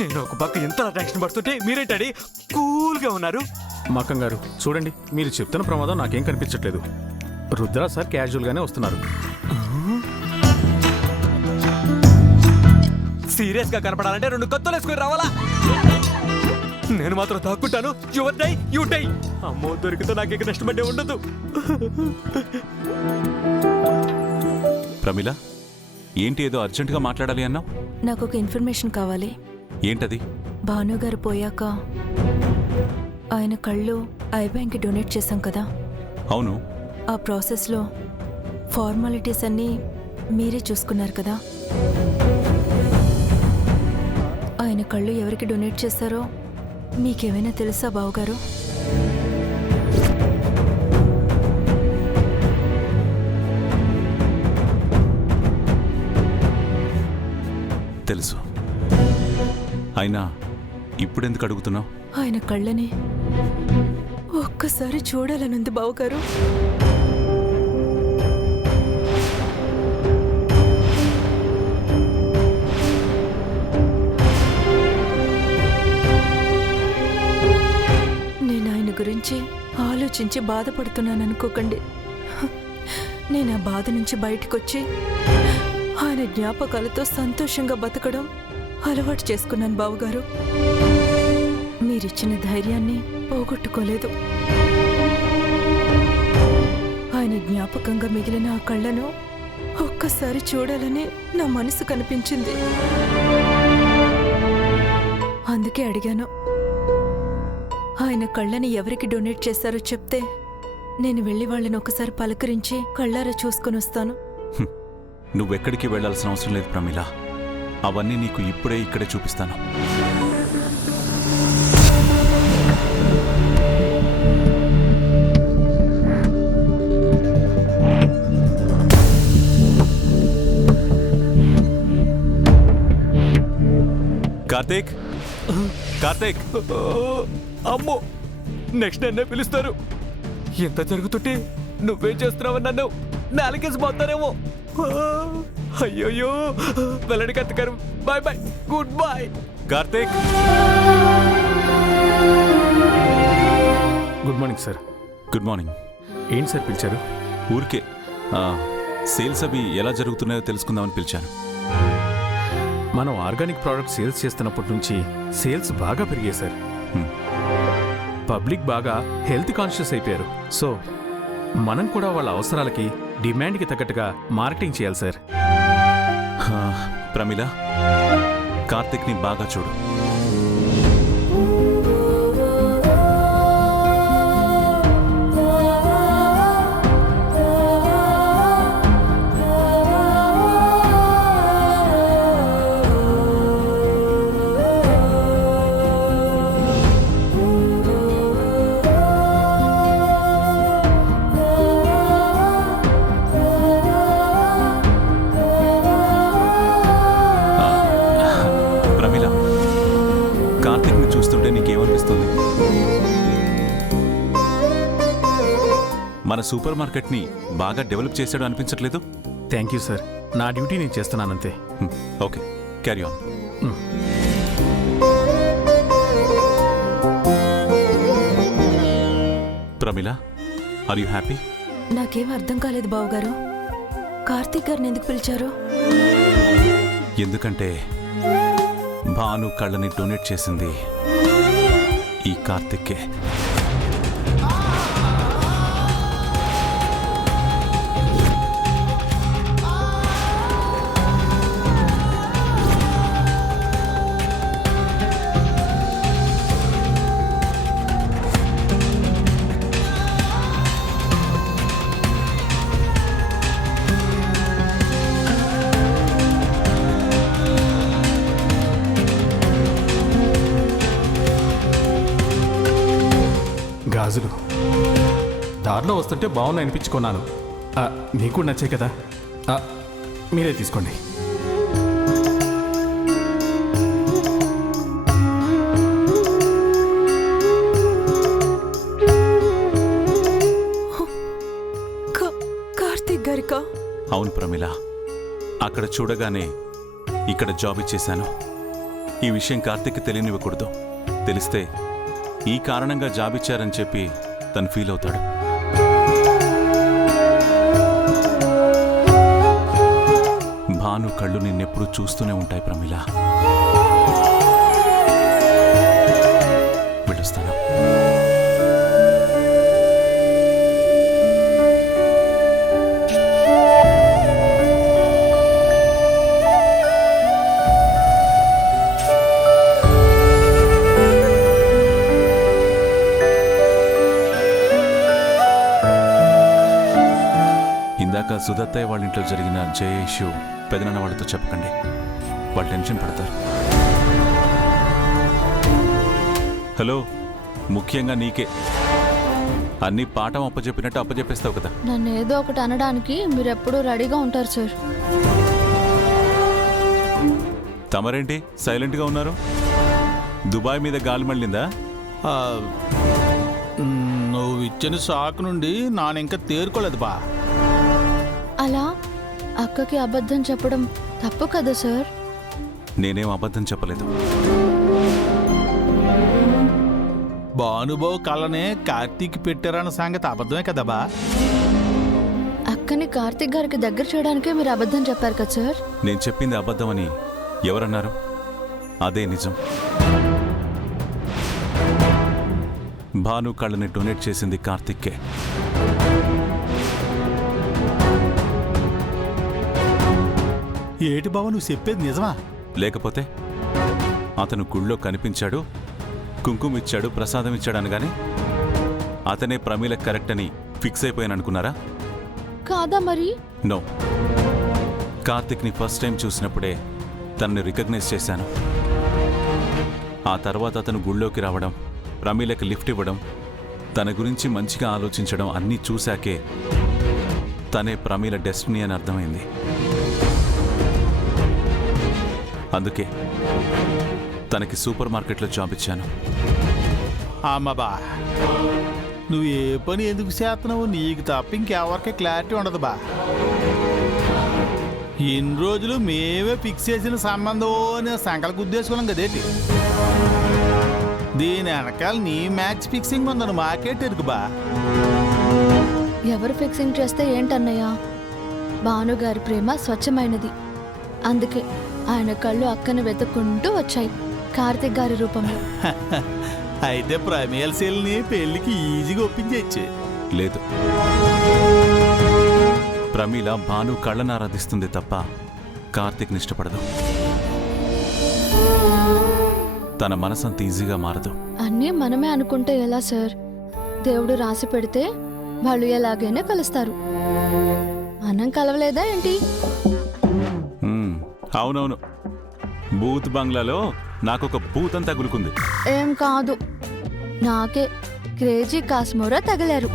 నేను ఒక పక్క ఎంత టెన్షన్ పడుతుంటే మీరేంటండి కూల్గా ఉన్నారు? మక్కం గారు చూడండి, మీరు చెప్తున్న ప్రమాదం నాకేం కనిపించట్లేదు. రుద్ర సార్ క్యాజువల్గానే వస్తున్నారు. సీరియస్గా కనపడాలంటే 2 కత్తులు వేసుకుని రావాలా? నేను మాత్రం తాక్కుంటాను. Your die you die. అమ్మో, దొరికితే నాకు ఇక నష్టపడ్డే ఉండదు. ప్రమిళ, ఏంటి ఏదో అర్జెంటుగా మాట్లాడాలి అన్నావు? నాకు ఒక ఇన్ఫర్మేషన్ కావాలి. ఏంటది? భానుగారు పోయాక ఆయన కళ్ళు ఐ బ్యాంక్కి డొనేట్ చేశాం కదా, అవును. ఆ ప్రాసెస్లో ఫార్మాలిటీస్ అన్నీ మీరే చూసుకున్నారు కదా. ఆయన కళ్ళు ఎవరికి డొనేట్ చేశారో మీకేమైనా తెలుసా బావగారు? తెలుసు. అయినా ఇప్పుడెందుకు అడుగుతున్నావు? ఆయన కళ్ళని ఒక్కసారి చూడాలనుంది బావగారు. నేను ఆయన గురించి ఆలోచించి బాధపడుతున్నాను అనుకోకండి. నేను ఆ బాధ నుంచి బయటకొచ్చి ఆయన జ్ఞాపకాలతో సంతోషంగా బతకడం అలవాటు చేసుకున్నాను బావగారు. మీరిచ్చిన ధైర్యాన్ని పోగొట్టుకోలేదు. ఆయన జ్ఞాపకంగా మిగిలిన ఆ కళ్ళను ఒక్కసారి చూడాలని నా మనసు కనిపించింది. అందుకే అడిగాను. ఆయన కళ్ళని ఎవరికి డొనేట్ చేశారో చెప్తే నేను వెళ్ళి వాళ్ళని ఒకసారి పలకరించి కళ్ళారా చూసుకొని వస్తాను. నువ్వెక్కడికి వెళ్లాల్సిన అవసరం లేదు ప్రమిళ. అవన్నీ నీకు ఇప్పుడే ఇక్కడే చూపిస్తాను. కార్తీక్, కార్తీక్. అమ్మో, నెక్స్ట్ నన్నే పిలుస్తారు. ఎంత జరుగుతుంటే నువ్వేం చేస్తున్నావు? నన్ను నాలుగేసి పోతారేమో. అయ్యోయ్యో, వెళ్ళండి కార్తీక్ గారు. Bye bye, good bye. Karthik, good morning sir. Good morning. ఏంటి సార్ పిలిచారు? ఊరికే సేల్స్ అవి ఎలా జరుగుతున్నాయో తెలుసుకుందామని పిలిచాను. మనం ఆర్గానిక్ ప్రోడక్ట్ సేల్స్ చేస్తున్నప్పటి నుంచి సేల్స్ బాగా పెరిగాయి సార్. పబ్లిక్ బాగా హెల్త్ కాన్షియస్ అయిపోయారు. సో మనం కూడా వాళ్ళ అవసరాలకి డిమాండ్కి తగ్గట్టుగా మార్కెటింగ్ చేయాలి సార్. ప్రమిళ, కార్తీక్ని బాగా చూడు. చూస్తుంటే నీకేమనిపిస్తుంది? మన సూపర్ మార్కెట్ని బాగా డెవలప్ చేశాడు అనిపించట్లేదు? Thank you sir. నా డ్యూటీ నేను చేస్తున్నానంతే. Okay, carry on. Pramila, are you happy? నాకేం అర్థం కాలేదు బావగారు. కార్తీక్ గారిని ఎందుకు పిలిచారు? ఎందుకంటే భాను కళ్ళని డొనేట్ చేసింది ఈ కార్తిక్కే. గాజులు దారిలో వస్తుంటే బాగున్నాయి అనిపించుకున్నాను. మీకు నచ్చాయి కదా, మీరే తీసుకోండి. కార్తీక్ గారికా? అవును ప్రమిళ, అక్కడ చూడగానే ఇక్కడ జాబ్ ఇచ్చేశాను. ఈ విషయం కార్తిక్కి తెలియనివ్వకూడదు. తెలిస్తే ఈ కారణంగా జాబిచ్చారని చెప్పి తను ఫీల్ అవుతాడు. భాను కళ్ళు నిన్నెప్పుడు చూస్తూనే ఉంటాయి ప్రమీల. వెళ్ళొస్తాను. ఇందాక సుదత్తయ్య వాళ్ళ ఇంట్లో జరిగిన జయ ఇష్యూ పెదనాన్న వాళ్ళతో చెప్పకండి. వాళ్ళు టెన్షన్ పడతారు. హలో, ముఖ్యంగా నీకే. అన్ని పాఠం అప్పచెప్పినట్టు అప్పచెప్పేస్తావు కదా. నన్ను ఏదో ఒకటి అనడానికి మీరెప్పుడూ రెడీగా ఉంటారు సార్. తమరేంటి సైలెంట్గా ఉన్నారు? దుబాయ్ మీద గాలి మళ్ళిందా? నువ్వు ఇచ్చిన షాక్ నుండి నానింకా తేరుకోలేదు బా. అలా అక్కకి అబద్ధం చెప్పడం తప్పు కదా సార్. నేనేం అబద్ధం చెప్పలేదు. భానుబాబు కళ్ళనే కార్తీక్ పెట్టారన్న సంగతి అబద్ధమే కదా బా. అక్కని కార్తిక్ గారికి దగ్గర చేయడానికే మీరు అబద్ధం చెప్పారు కదా సార్. నేను చెప్పింది అబద్ధమని ఎవరన్నారు? అదే నిజం. భాను కళ్ళని డొనేట్ చేసింది కార్తిక్కే. ఏటి బావ నువ్వు చెప్పేది నిజమా? లేకపోతే అతను గుళ్ళో కనిపించాడు, కుంకుమ ఇచ్చాడు, ప్రసాదం ఇచ్చాడు అనగానే అతనే ప్రమీల కరెక్ట్ అని ఫిక్స్ అయిపోయాను అనుకున్నారా? కాదా మరి? నో. కార్తిక్ని ఫస్ట్ టైం చూసినప్పుడే తనని రికగ్నైజ్ చేశాను. ఆ తర్వాత అతను గుళ్ళోకి రావడం, ప్రమీలకి లిఫ్ట్ ఇవ్వడం, తన గురించి మంచిగా ఆలోచించడం అన్నీ చూశాకే తనే ప్రమీల డెస్టినీ అని అర్థమైంది. అందుకే తనకి సూపర్ మార్కెట్లో జాబ్ ఇచ్చాను. అమ్మబా, నువ్వు ఏ పని ఎందుకు చేస్తున్నావు నీకు తప్ప ఇంకెవరికి క్లారిటీ ఉండదు బా. ఎన్ని రోజులు మేమే ఫిక్స్ చేసిన సంబంధం అనే సంకల్ప ఉద్దేశం కదేంటి? దీని వెనకాల నీ మ్యాచ్ ఫిక్సింగ్ ఉందని మాకే తెరుకు బా. ఎవరు ఫిక్సింగ్ చేస్తే ఏంటన్నయ్య? భానుగారి ప్రేమ స్వచ్ఛమైనది. అందుకే ఆయన కళ్ళు అక్కని వెతుక్కుంటూ వచ్చాయి కార్తిక్ గారి రూపంలో. అయితే ప్రమేల శైలిని పెళ్లికి ఈజీగా ఒప్పించే. లేదు, ప్రమీల భాను కళ్ళను ఆరాధిస్తుంది తప్ప కార్తిక్ని ఇష్టపడదు. తన మనసంత ఈజీగా మారదు. అన్నీ మనమే అనుకుంటే ఎలా సార్? దేవుడు రాసి పెడితే వాళ్ళు ఎలాగైనా కలుస్తారు. మనం కలవలేదా ఏంటి? అవునవును, బూత్ బంగ్లాలో నాకొక భూతం తగులుకుంది. ఏం కాదు, నాకే క్రేజీ కాస్మోరా తగిలారు.